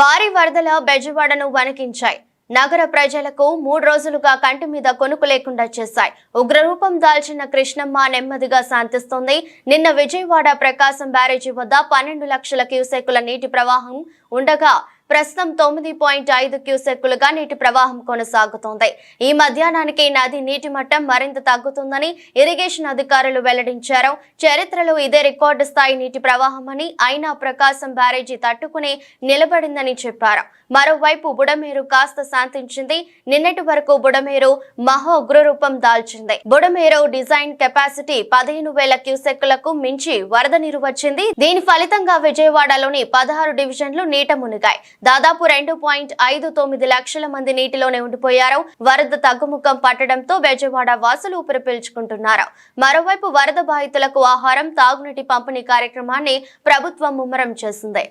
భారీ వరదల బెజవాడను వణికించాయి. నగర ప్రజలకు 3 రోజులుగా కంటి మీద కొనుకు లేకుండా చేశాయి. ఉగ్రరూపం దాల్చిన కృష్ణమ్మ నెమ్మదిగా శాంతిస్తుంది. నిన్న విజయవాడ ప్రకాశం బ్యారేజీ వద్ద 12 లక్షల క్యూసెక్కుల నీటి ప్రవాహం ఉండగా ప్రస్తుతం 9.5 క్యూసెక్కులుగా నీటి ప్రవాహం కొనసాగుతోంది. ఈ మధ్యాహ్నానికి నది నీటి మట్టం మరింత తగ్గుతుందని ఇరిగేషన్ అధికారులు వెల్లడించారు. చరిత్రలో ఇదే రికార్డు స్థాయి నీటి ప్రవాహమని, అయినా ప్రకాశం బ్యారేజీ తట్టుకుని నిలబడిందని చెప్పారు. మరోవైపు బుడమేరు కాస్త శాంతించింది. నిన్నటి వరకు బుడమేరు మహా ఉగ్రరూపం దాల్చింది. బుడమేరు డిజైన్ కెపాసిటీ 15,000 క్యూసెక్కులకు మించి వరద నీరు వచ్చింది. దీని ఫలితంగా విజయవాడలోని 16 డివిజన్లు నీట మునిగాయి. దాదాపు 2.59 లక్షల మంది నీటిలోనే ఉండిపోయారు. వరద తగ్గుముఖం పట్టడంతో బెజవాడ వాసులు ఊపిరి పీల్చుకుంటున్నారు. మరోవైపు వరద బాధితులకు ఆహారం, తాగునీటి పంపిణీ కార్యక్రమాన్ని ప్రభుత్వం ముమ్మరం చేసింది.